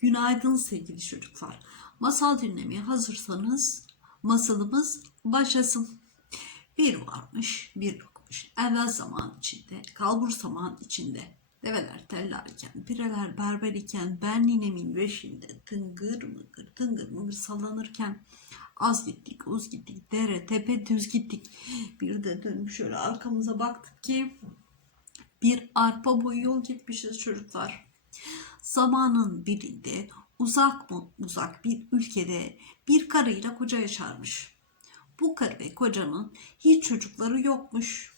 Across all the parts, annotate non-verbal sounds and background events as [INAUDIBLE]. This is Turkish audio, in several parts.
Günaydın sevgili çocuklar. Masal dinlemeye hazırsanız masalımız başlasın. Bir varmış, bir yokmuş. Evvel zaman içinde, kalbur zaman içinde. Develer tellerken, pireler berber iken, ben ninemin beşinde tıngır mıngır, tıngır mıngır sallanırken az gittik, uz gittik, dere, tepe, düz gittik. Bir de dönüp şöyle arkamıza baktık ki bir arpa boyu yol gitmişiz çocuklar. Zamanın birinde uzak uzak bir ülkede bir karıyla koca yaşarmış. Bu karı ve kocanın hiç çocukları yokmuş.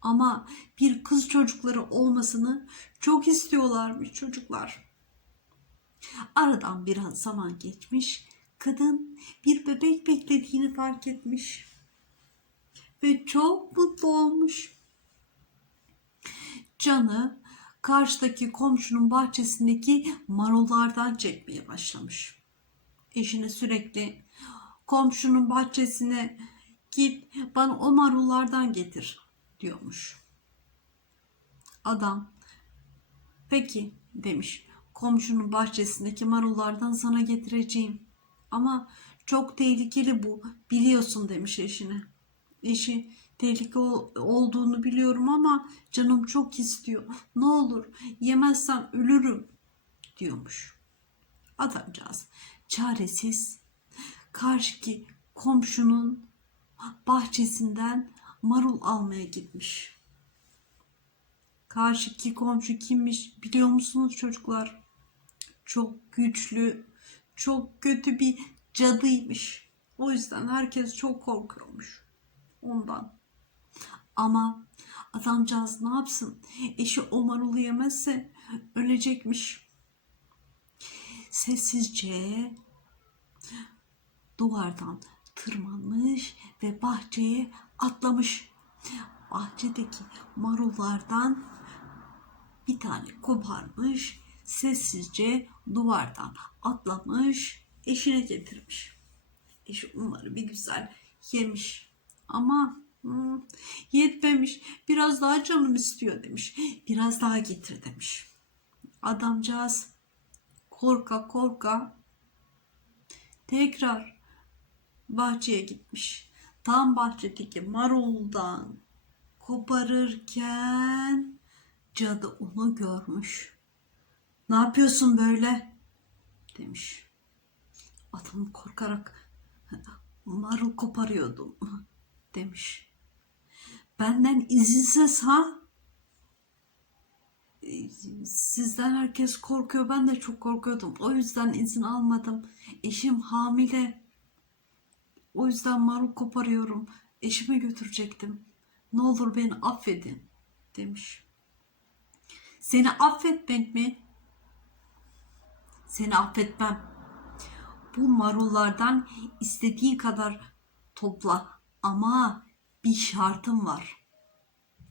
Ama bir kız çocukları olmasını çok istiyorlarmış çocuklar. Aradan biraz zaman geçmiş, kadın bir bebek beklediğini fark etmiş. Ve çok mutlu olmuş. Canı karşıdaki komşunun bahçesindeki marullardan çekmeye başlamış. Eşine sürekli komşunun bahçesine git bana o marullardan getir diyormuş. Adam peki demiş komşunun bahçesindeki marullardan sana getireceğim ama çok tehlikeli bu biliyorsun demiş eşine. Eşi tehlike ol- olduğunu biliyorum ama canım çok istiyor. [LAUGHS] Ne olur yemezsem ölürüm diyormuş. Adamcağız çaresiz karşıki komşunun bahçesinden marul almaya gitmiş. Karşıki komşu kimmiş biliyor musunuz çocuklar? Çok güçlü, çok kötü bir cadıymış. O yüzden herkes çok korkuyormuş ondan. Ama adamcağız ne yapsın? Eşi o marulu yemezse ölecekmiş. Sessizce duvardan tırmanmış ve bahçeye atlamış. Bahçedeki marullardan bir tane koparmış, sessizce duvardan atlamış, eşine getirmiş. Eşi onları bir güzel yemiş. Ama hmm, yetmemiş. Biraz daha canım istiyor demiş. Biraz daha getir demiş. Adamcağız korka korka tekrar bahçeye gitmiş. Tam bahçedeki maruldan koparırken cadı onu görmüş. Ne yapıyorsun böyle? demiş. Adam korkarak marul koparıyordum demiş. Benden izinsiz ha? Sizden herkes korkuyor. Ben de çok korkuyordum. O yüzden izin almadım. Eşim hamile. O yüzden marul koparıyorum. Eşime götürecektim. Ne olur beni affedin demiş. Seni affetmek mi? Seni affetmem. Bu marullardan istediğin kadar topla ama bir şartım var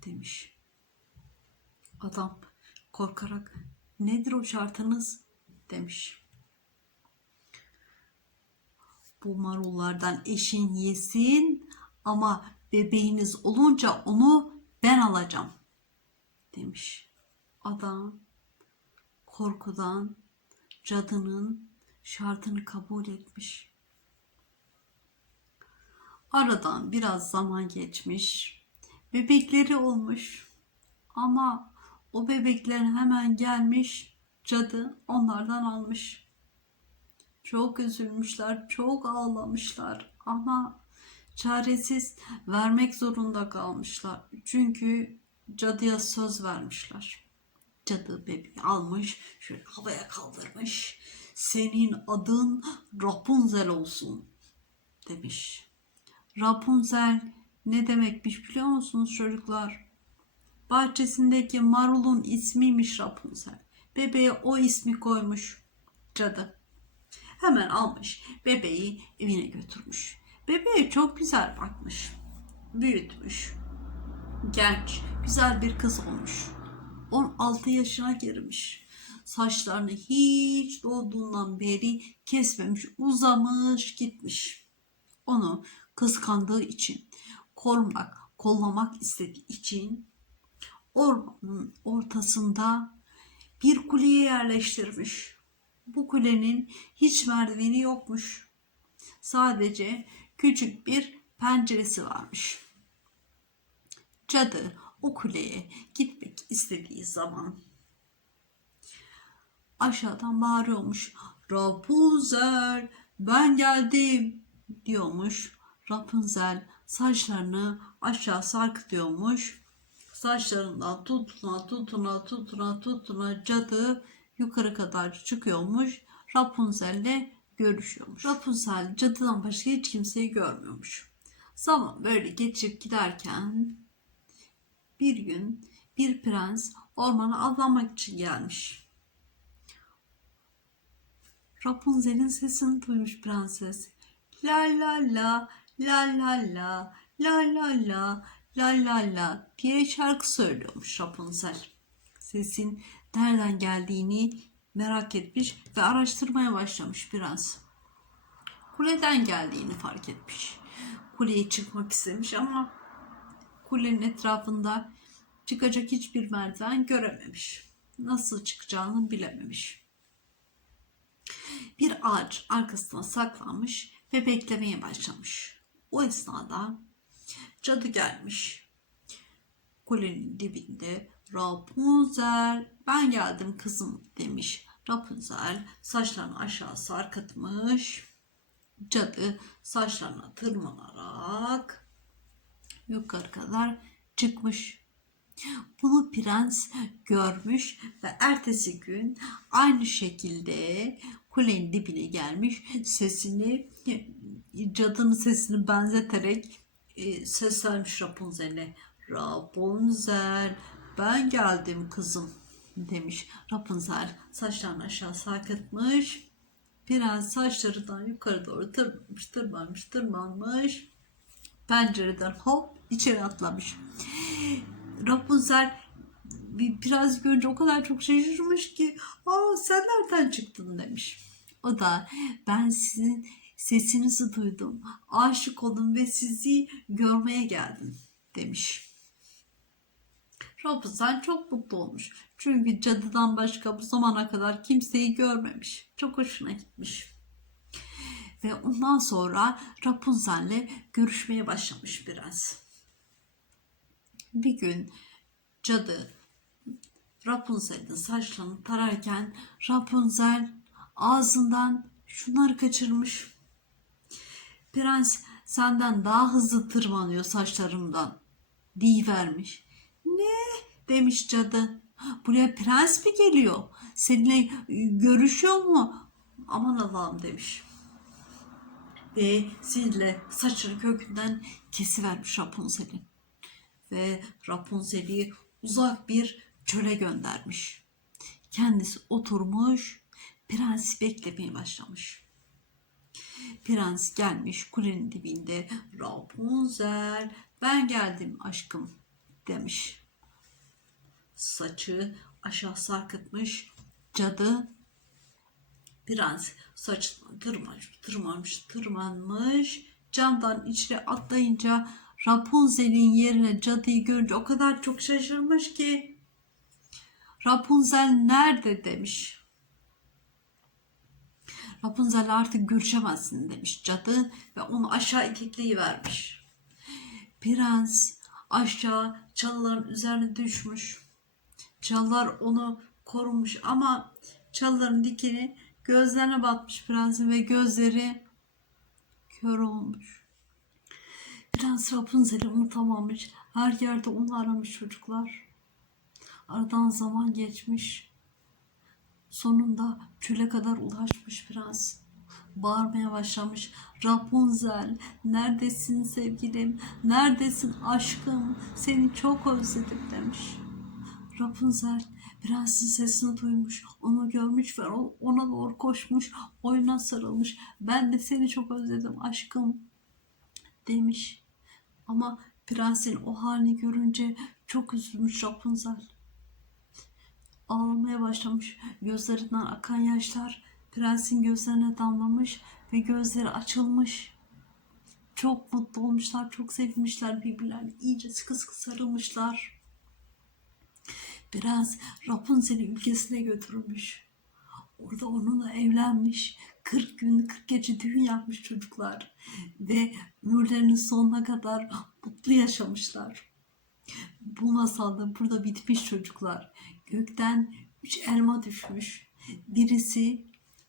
demiş. Adam korkarak nedir o şartınız demiş. Bu marullardan eşin yesin ama bebeğiniz olunca onu ben alacağım demiş. Adam korkudan cadının şartını kabul etmiş. Aradan biraz zaman geçmiş. Bebekleri olmuş. Ama o bebekler hemen gelmiş. Cadı onlardan almış. Çok üzülmüşler, çok ağlamışlar ama çaresiz vermek zorunda kalmışlar. Çünkü cadıya söz vermişler. Cadı bebeği almış, şöyle havaya kaldırmış. Senin adın Rapunzel olsun demiş. Rapunzel ne demekmiş biliyor musunuz çocuklar? Bahçesindeki marulun ismiymiş Rapunzel. Bebeğe o ismi koymuş cadı. Hemen almış bebeği evine götürmüş. Bebeğe çok güzel bakmış. Büyütmüş. Genç, güzel bir kız olmuş. 16 yaşına girmiş. Saçlarını hiç doğduğundan beri kesmemiş, uzamış gitmiş. Onu kıskandığı için, korumak, kollamak istediği için ormanın ortasında bir kuleye yerleştirmiş. bu kulenin hiç merdiveni yokmuş. Sadece küçük bir penceresi varmış. Cadı o kuleye gitmek istediği zaman aşağıdan bağırıyormuş. Rapunzel ben geldim diyormuş. Rapunzel saçlarını aşağı sarkıtıyormuş. Saçlarından tutuna tutuna tutuna tutuna cadı yukarı kadar çıkıyormuş. Rapunzel'le görüşüyormuş. Rapunzel cadıdan başka hiç kimseyi görmüyormuş. Zaman böyle geçip giderken bir gün bir prens ormana avlanmak için gelmiş. Rapunzel'in sesini duymuş prenses. La la la, la la la, la la la, la la la diye şarkı söylüyormuş Rapunzel. Sesin nereden geldiğini merak etmiş ve araştırmaya başlamış prens. Kuleden geldiğini fark etmiş. Kuleye çıkmak istemiş ama kulenin etrafında çıkacak hiçbir merdiven görememiş. Nasıl çıkacağını bilememiş. Bir ağaç arkasına saklanmış ve beklemeye başlamış. O esnada cadı gelmiş. Kulenin dibinde Rapunzel ben geldim kızım demiş. Rapunzel saçlarını aşağı sarkıtmış. Cadı saçlarına tırmanarak yukarı kadar çıkmış. Bunu prens görmüş ve ertesi gün aynı şekilde kulenin dibine gelmiş. Sesini cadının sesini benzeterek e, seslenmiş Rapunzel'e. Rapunzel ben geldim kızım demiş. Rapunzel saçlarını aşağı sarkıtmış. Prens saçlarından yukarı doğru tırmanmış, tırmanmış, tırmanmış. Pencereden hop içeri atlamış. Rapunzel bir biraz görünce o kadar çok şaşırmış ki aa sen nereden çıktın demiş. O da ben sizin sesinizi duydum. Aşık oldum ve sizi görmeye geldim demiş. Rapunzel çok mutlu olmuş. Çünkü cadıdan başka bu zamana kadar kimseyi görmemiş. Çok hoşuna gitmiş. Ve ondan sonra Rapunzel'le görüşmeye başlamış prens. Bir gün cadı Rapunzel'in saçlarını tararken Rapunzel ağzından şunları kaçırmış. Prens senden daha hızlı tırmanıyor saçlarımdan vermiş. Ne demiş cadı. Buraya prens mi geliyor? Seninle görüşüyor mu? Aman Allah'ım demiş. Ve zille saçını kökünden kesivermiş Rapunzel'in. Ve Rapunzel'i uzak bir çöle göndermiş. Kendisi oturmuş, prensi beklemeye başlamış. Prens gelmiş kulenin dibinde Rapunzel ben geldim aşkım demiş. Saçı aşağı sarkıtmış cadı prens saçını tırmanmış tırmanmış tırmanmış camdan içine atlayınca Rapunzel'in yerine cadıyı görünce o kadar çok şaşırmış ki Rapunzel nerede demiş. Rapunzel artık görüşemezsin demiş cadı ve onu aşağı itekleyivermiş. Prens aşağı çalıların üzerine düşmüş. Çalılar onu korumuş ama çalıların dikeni gözlerine batmış prensin ve gözleri kör olmuş. Prens Rapunzel'i unutamamış. Her yerde onu aramış çocuklar. Aradan zaman geçmiş. Sonunda çöle kadar ulaşmış prens. Bağırmaya başlamış. Rapunzel, neredesin sevgilim? Neredesin aşkım? Seni çok özledim demiş. Rapunzel prensin sesini duymuş, onu görmüş ve ona doğru koşmuş, oyuna sarılmış. Ben de seni çok özledim aşkım demiş. Ama prensin o halini görünce çok üzülmüş Rapunzel. Ağlamaya başlamış. Gözlerinden akan yaşlar prensin gözlerine damlamış ve gözleri açılmış. Çok mutlu olmuşlar, çok sevmişler birbirlerine. iyice sıkı sıkı sarılmışlar. Prens Rapunzel'i ülkesine götürmüş. Orada onunla evlenmiş. 40 gün 40 gece düğün yapmış çocuklar. Ve ömürlerinin sonuna kadar mutlu yaşamışlar. Bu masalda burada bitmiş çocuklar. Gökten üç elma düşmüş. Birisi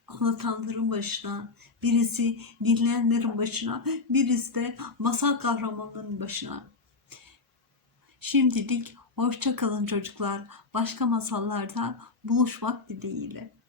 anlatanların başına, birisi dinleyenlerin başına, birisi de masal kahramanlarının başına. Şimdilik hoşça kalın çocuklar. Başka masallarda buluşmak dileğiyle.